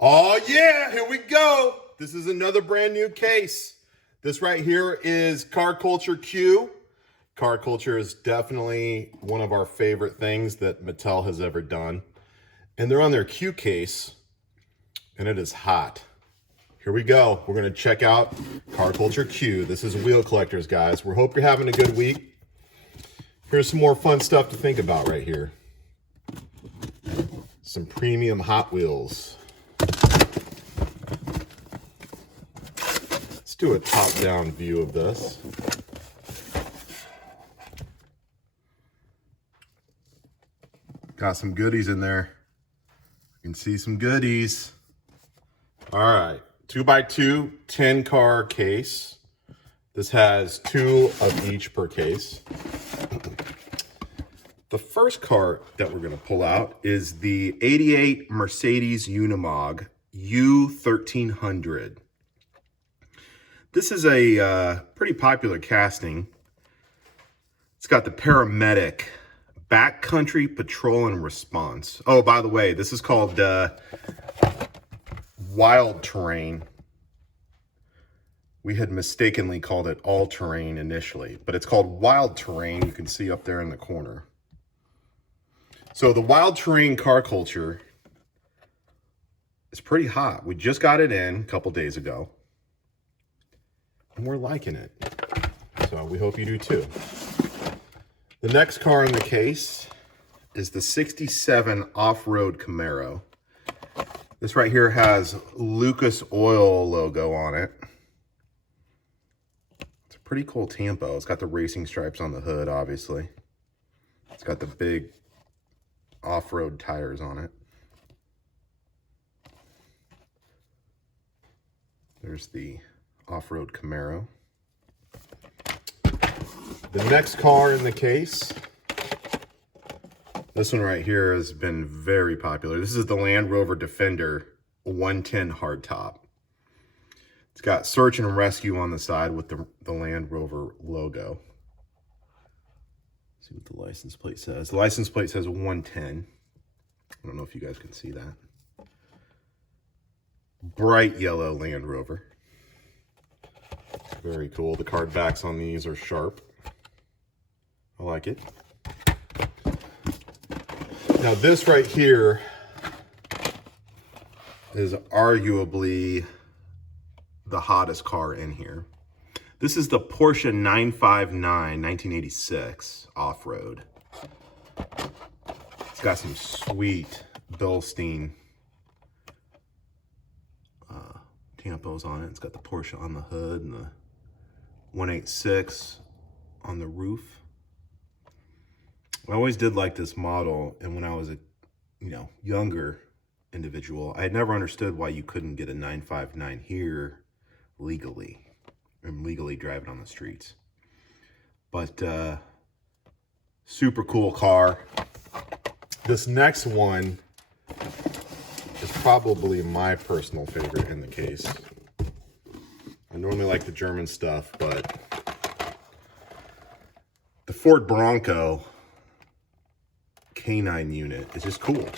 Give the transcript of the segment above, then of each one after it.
Oh yeah, here we go. This is another brand new case. This right here is Car Culture Q. Car Culture is definitely one of our favorite things that Mattel has ever done. And they're on their Q case, and it is hot. Here we go. We're gonna check out Car Culture Q. This is Wheel Collectors, guys. We hope you're having a good week. Here's some more fun stuff to think about right here. Some premium Hot Wheels. Let's do a top-down view of this. Got some goodies in there. You can see some goodies. All right, 2x2 10-car case. This has 2 of each per case. The first car that we're gonna pull out is the 88 Mercedes Unimog U 1300. This is a pretty popular casting. It's got the paramedic backcountry patrol and response. Oh, by the way, this is called wild terrain. We had mistakenly called it all terrain initially, but it's called wild terrain. You can see up there in the corner. So the wild terrain Car Culture is pretty hot. We just got it in a couple days ago, and we're liking it. So we hope you do too. The next car in the case is the 67 off-road Camaro. This right here has Lucas Oil logo on it. It's a pretty cool tempo. It's got the racing stripes on the hood, obviously. It's got the big off-road tires on it. There's the off-road Camaro. The next car in the case, this one right here has been very popular. This is the Land Rover Defender 110 hardtop. It's got search and rescue on the side with the Land Rover logo. See what the license plate says. The license plate says 110. I don't know if you guys can see that. Bright yellow Land Rover. Very cool. The card backs on these are sharp. I like it. Now this right here is arguably the hottest car in here. This is the Porsche 959 1986 off-road. It's got some sweet Bilstein tampos on it. It's got the Porsche on the hood and the 186 on the roof. I always did like this model, and when I was a younger individual, I had never understood why you couldn't get a 959 here legally. And legally drive it on the streets. But super cool car. This next one is probably my personal favorite in the case. I normally like the German stuff, but the Ford Bronco K9 unit is just cool,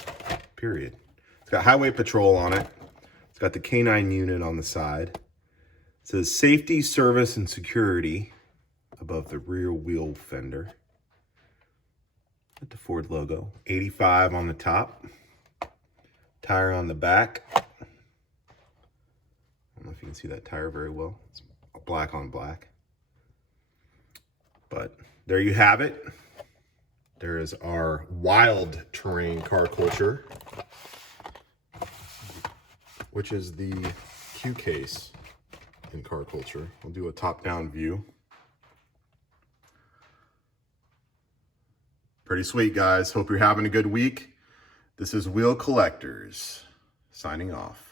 period. It's got highway patrol on it. It's got the K9 unit on the side. It says safety, service, and security above the rear wheel fender. With the Ford logo. 85 on the top. Tire on the back. I don't know if you can see that tire very well. It's black on black. But there you have it. There is our wild terrain Car Culture, which is the Q case in Car Culture. We'll do a top-down view. Pretty sweet, guys. Hope you're having a good week. This is Wheel Collectors, signing off.